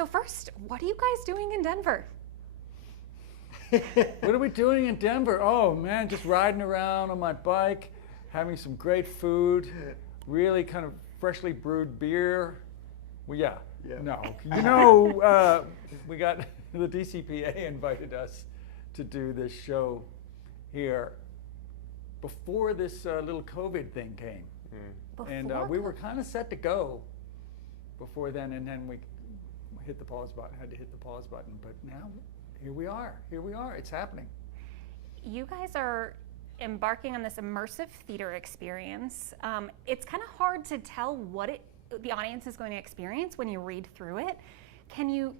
So first, what are you guys doing in Denver? What are we doing in Denver? Oh man, just riding around on my bike, having some great food, really kind of freshly brewed beer. Well, yeah. No. You know, we got the DCPA invited us to do this show here before this little COVID thing came. And we were kind of set to go before then, and then we hit the pause button, had to hit the pause button, but now here we are, it's happening. You guys are embarking on this immersive theater experience. It's kind of hard to tell what the audience is going to experience when you read through it. Can you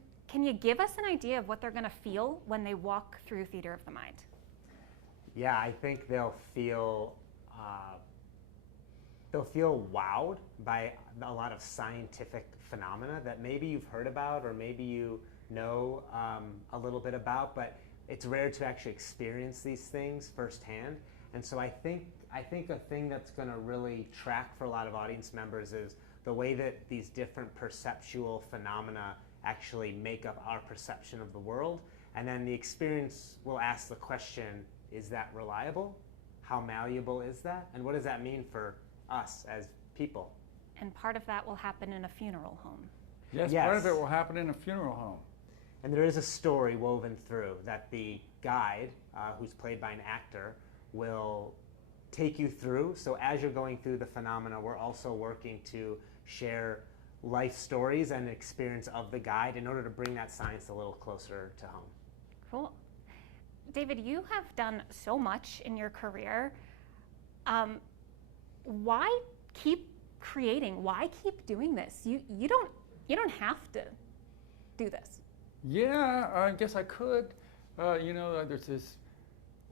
give us an idea of what they're going to feel when they walk through Theater of the Mind? Yeah, I think they'll feel wowed by a lot of scientific phenomena that maybe you've heard about or maybe you know a little bit about, but it's rare to actually experience these things firsthand. And so I think a thing that's going to really track for a lot of audience members is the way that these different perceptual phenomena actually make up our perception of the world. And then the experience will ask the question, is that reliable? How malleable is that? And what does that mean for us as people? And part of that will happen in a funeral home. Yes, part of it will happen in a funeral home. And there is a story woven through that the guide, who's played by an actor, will take you through. So as you're going through the phenomena, we're also working to share life stories and experience of the guide in order to bring that science a little closer to home. Cool. David, you have done so much in your career. Why keep creating? Why keep doing this? You don't have to do this. Yeah, I guess I could. You know, there's this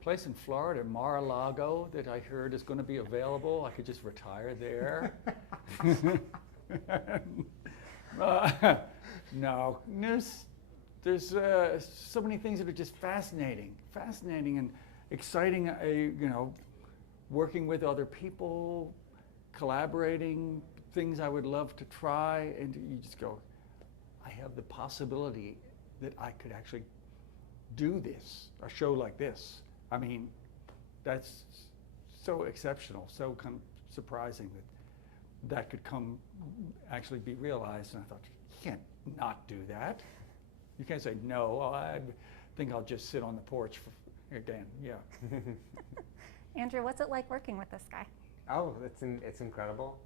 place in Florida, Mar-a-Lago, that I heard is going to be available. I could just retire there. No, there's so many things that are just fascinating and exciting. You know, working with other people, collaborating, things I would love to try, and you just go, I have the possibility that I could actually do this, a show like this. I mean, that's so exceptional, so kind of surprising that could actually be realized. And I thought, you can't not do that. You can't say, no, I think I'll just sit on the porch here, Dan, yeah. Andrew, what's it like working with this guy? Oh, it's incredible.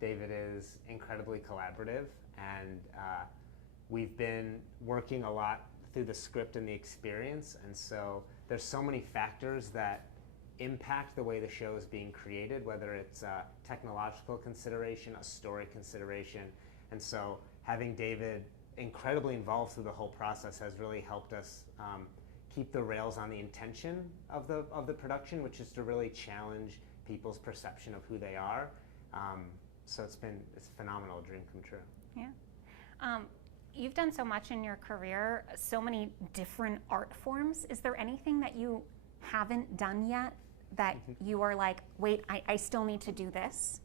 David is incredibly collaborative, and we've been working a lot through the script and the experience, and so there's so many factors that impact the way the show is being created, whether it's a technological consideration, a story consideration, and so having David incredibly involved through the whole process has really helped us keep the rails on the intention of the production, which is to really challenge people's perception of who they are. So it's a phenomenal dream come true. Yeah. You've done so much in your career, so many different art forms. Is there anything that you haven't done yet that you are like, wait, I still need to do this?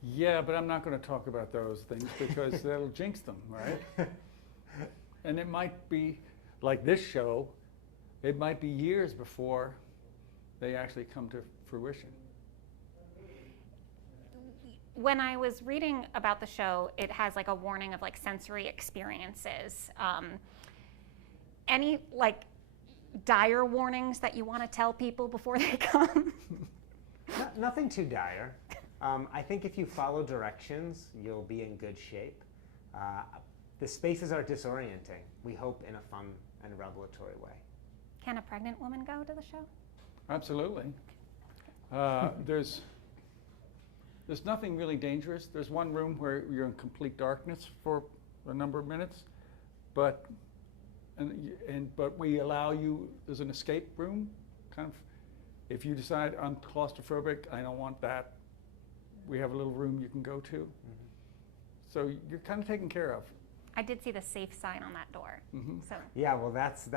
Yeah, but I'm not going to talk about those things because that'll jinx them, right? And it might be, like this show, it might be years before they actually come to fruition. When I was reading about the show, it has like a warning of like sensory experiences. Any like dire warnings that you want to tell people before they come? Nothing too dire. I think if you follow directions, you'll be in good shape. The spaces are disorienting. We hope in a fun and revelatory way. Can a pregnant woman go to the show? Absolutely. There's nothing really dangerous. There's one room where you're in complete darkness for a number of minutes, but we allow you. There's an escape room, kind of. If you decide I'm claustrophobic, I don't want that, we have a little room you can go to. Mm-hmm. So you're kind of taken care of. I did see the safe sign on that door. Mm-hmm. So yeah, well, that's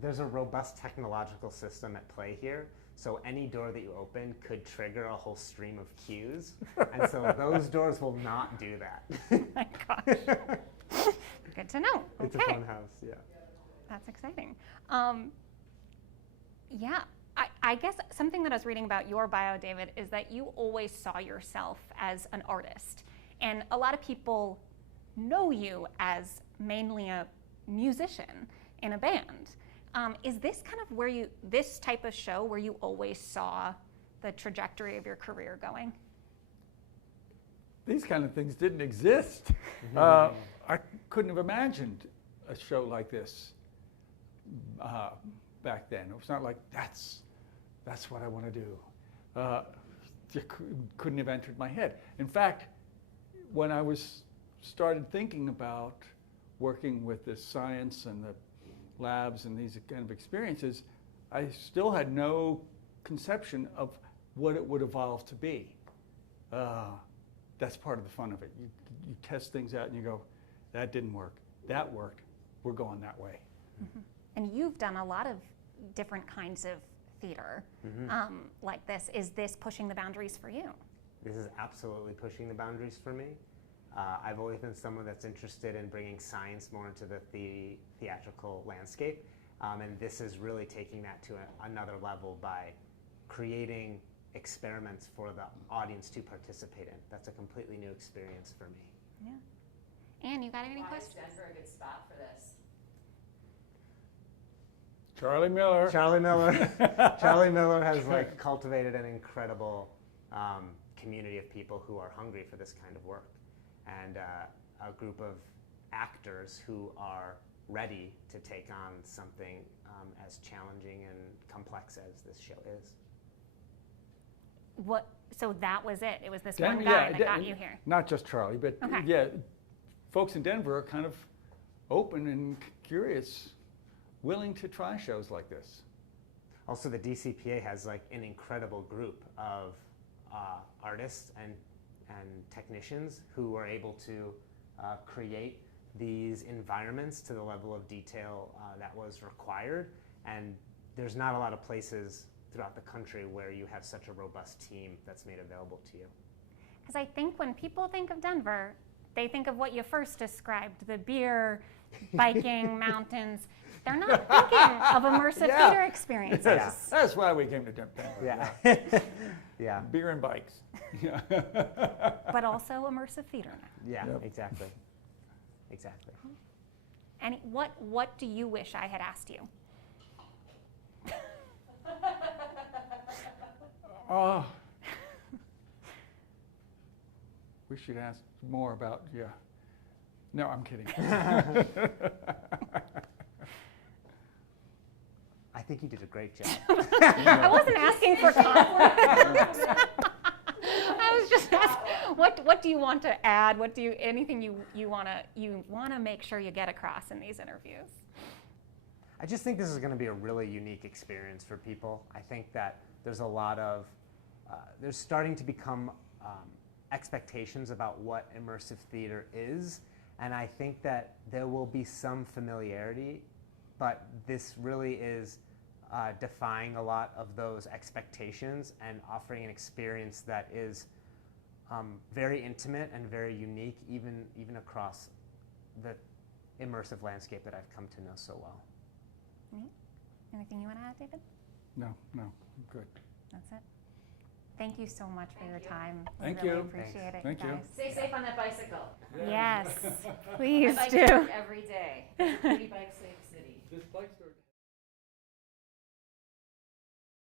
there's a robust technological system at play here. So any door that you open could trigger a whole stream of cues, and so those doors will not do that. My gosh. to know. It's Okay. a fun house, yeah. That's exciting. Yeah, I guess something that I was reading about your bio, David, is that you always saw yourself as an artist. And a lot of people know you as mainly a musician in a band. Is this kind of this type of show where you always saw the trajectory of your career going? These kind of things didn't exist. I couldn't have imagined a show like this back then. It was not like, that's what I want to do. It couldn't have entered my head. In fact, when I started thinking about working with the science and the labs and these kind of experiences, I still had no conception of what it would evolve to be. That's part of the fun of it. You test things out and you go, that didn't work, that worked, we're going that way. Mm-hmm. And you've done a lot of different kinds of theater like this. Is this pushing the boundaries for you? This is absolutely pushing the boundaries for me. I've always been someone that's interested in bringing science more into the theatrical landscape, and this is really taking that to another level by creating experiments for the audience to participate in. That's a completely new experience for me. Yeah. Anne, you got any questions? Why is Denver a good spot for this? Charlie Miller. Charlie Miller. Charlie Miller has cultivated an incredible community of people who are hungry for this kind of work, and a group of actors who are ready to take on something as challenging and complex as this show is. So that was it? It was this one guy that got you here? Not just Charlie, but Okay. yeah, folks in Denver are kind of open and curious, willing to try shows like this. Also, the DCPA has an incredible group of artists and technicians who are able to create these environments to the level of detail that was required. And there's not a lot of places throughout the country where you have such a robust team that's made available to you. Because I think when people think of Denver, they think of what you first described, the beer, biking, mountains. They're not thinking of immersive theater experiences. Yeah. That's why we came to Denver. Yeah. Yeah. Beer and bikes. Yeah. But also immersive theater now. Yeah, Yep. exactly. Exactly. And what do you wish I had asked you? We should ask more about, No, I'm kidding. I think you did a great job. I wasn't asking for compliments. I was just asking, what do you want to add? Anything you want to make sure you get across in these interviews? I just think this is going to be a really unique experience for people. I think that there's a lot of, there's starting to become expectations about what immersive theater is, and I think that there will be some familiarity, but this really is defying a lot of those expectations and offering an experience that is very intimate and very unique, even across the immersive landscape that I've come to know so well. Anything you want to add, David? No, I'm good. That's it. Thank you so much for your time. Thank We really you. appreciate it, Thank you. guys. Stay safe on that bicycle. Yes, please I bike do. to work every day. It's a pretty bike safe city. This bike